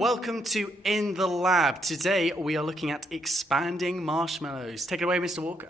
Welcome to In the Lab. Today we are looking at expanding marshmallows. Take it away, Mr. Walker.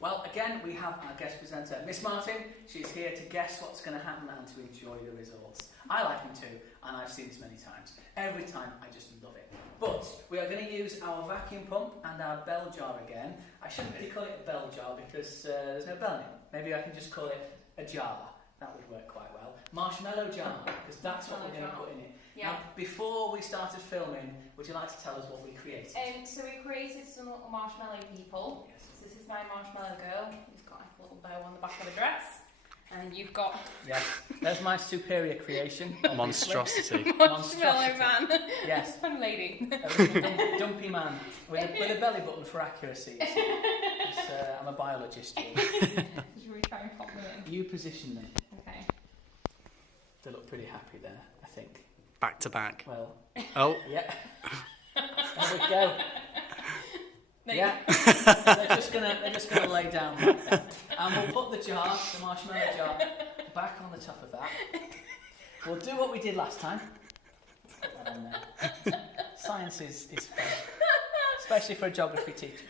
Well, again, we have our guest presenter, Miss Martin. She's here to guess what's going to happen and to enjoy the results. I like them too, and I've seen this many times. Every time, I just love it. But we are going to use our vacuum pump and our bell jar again. I shouldn't really call it a bell jar because there's no bell in it. Maybe I can just call it a jar. That would work quite well. Marshmallow jar, because that's what we're going to put in it. Yeah. Now, before we started filming, would you like to tell us what we created? So we created some little marshmallow people. Yes. So this is my marshmallow girl. He's got a little bow on the back of the dress. And you've got... Yes, there's my superior creation. Monstrosity. Marshmallow man. Yes. And lady. A little dumpy man with a belly button for accuracy. I'm a biologist. Should we try and pop them in? You position them. Okay. They look pretty happy there, I think. Back to back. Well, Oh. yeah. There we go. There Yeah. They're just gonna lay down like that. And we'll put the marshmallow jar, back on the top of that. We'll do what we did last time. Put that on there. Science is fun, especially for a geography teacher.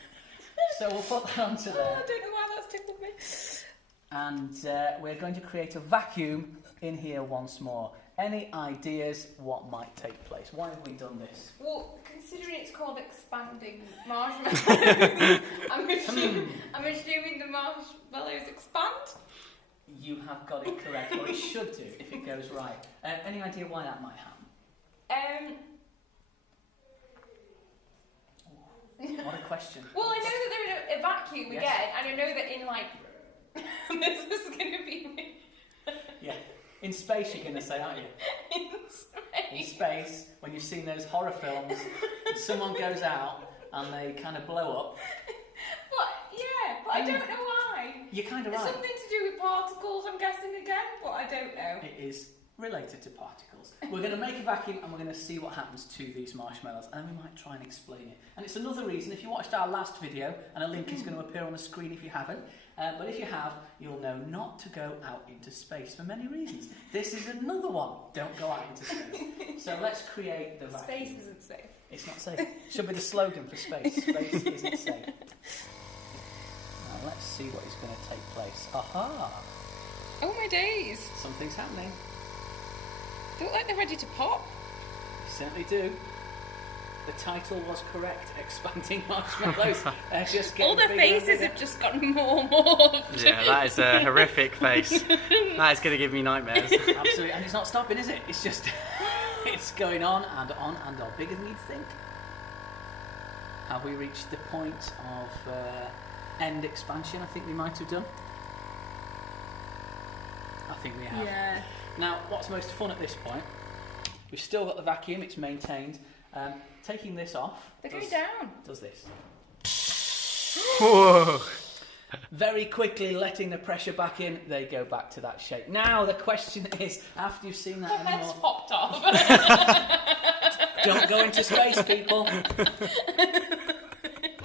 So we'll put that onto there. I don't know why that's tickled me. And we're going to create a vacuum in here once more. Any ideas what might take place? Why have we done this? Well, considering it's called expanding marshmallows, I'm assuming the marshmallows expand? You have got it correct, or it should do if it goes right. Any idea why that might happen? What a question. Well, I know that they're in a vacuum Yes. again, and I know that in like this is going to be Yeah. In space, you're going to say, aren't you? In space, when you've seen those horror films, and someone goes out and they kind of blow up. But I don't know why. You're kind of It's right. something to do with particles, I'm guessing again, but I don't know. It is related to particles. We're going to make a vacuum and we're going to see what happens to these marshmallows, and then we might try and explain it. And it's another reason, if you watched our last video, and a link is going to appear on the screen if you haven't, but if you have, you'll know not to go out into space for many reasons. This is another one. Don't go out into space. So let's create the vacuum. Space isn't safe. It's not safe. Should be the slogan for space. Space isn't safe. Now let's see what is going to take place. Aha! Oh my days. Something's happening. They look like they're ready to pop. You certainly do. The title was correct. Expanding marshmallows. They're just getting All their bigger and faces bigger. have just gotten more and more. Yeah, that is a horrific face. That is going to give me nightmares. Absolutely, and it's not stopping, is it? It's just, it's going on, and bigger than you'd think. Have we reached the point of end expansion? I think we might have done. I think we have. Yeah. Now, what's most fun at this point? We've still got the vacuum; it's maintained. Taking this off. They're going down. Does this? Whoa. Very quickly letting the pressure back in, they go back to that shape. Now the question is, after you've seen that Their heads anymore, popped off. don't go into space, people.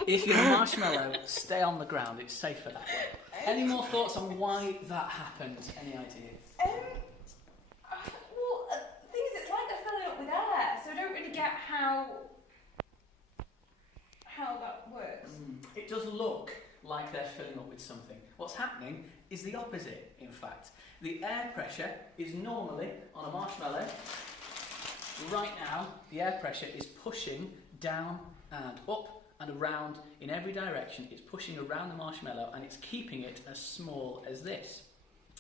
If you're a marshmallow, stay on the ground. It's safer that way. Any more thoughts on why that happened? Any idea? Well, the thing is, it's like they're filling up with air, so I don't really get how that works. It does look like they're filling up with something. What's happening is the opposite, in fact. The air pressure is normally, on a marshmallow, right now, the air pressure is pushing down and up and around in every direction. It's pushing around the marshmallow and it's keeping it as small as this.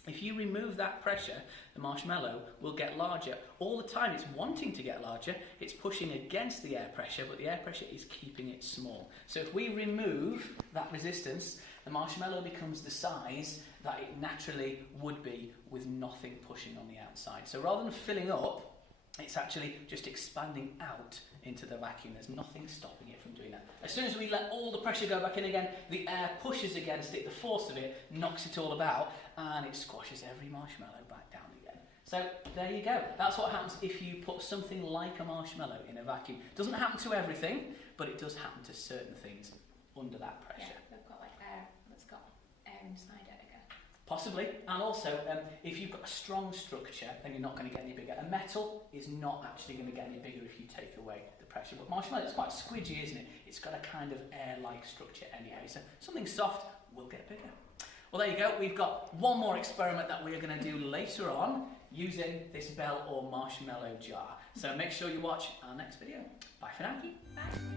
If you remove that pressure, the marshmallow will get larger. All the time it's wanting to get larger, it's pushing against the air pressure, but the air pressure is keeping it small. So if we remove that resistance, the marshmallow becomes the size that it naturally would be with nothing pushing on the outside. So rather than filling up, it's actually just expanding out into the vacuum. There's nothing stopping it from doing that. As soon as we let all the pressure go back in again, the air pushes against it, the force of it knocks it all about, and it squashes every marshmallow back down again. So there you go. That's what happens if you put something like a marshmallow in a vacuum. It doesn't happen to everything, but it does happen to certain things under that pressure. Yeah, they've got like air. It's got air inside it again. Possibly, and also if you've got a strong structure, then you're not going to get any bigger. A metal is not actually going to get any bigger if you take away the pressure. But marshmallow is quite squidgy, isn't it? It's got a kind of air-like structure anyway, so something soft will get bigger. Well, there you go. We've got one more experiment that we're going to do later on using this bell or marshmallow jar. So make sure you watch our next video. Bye for now. Bye.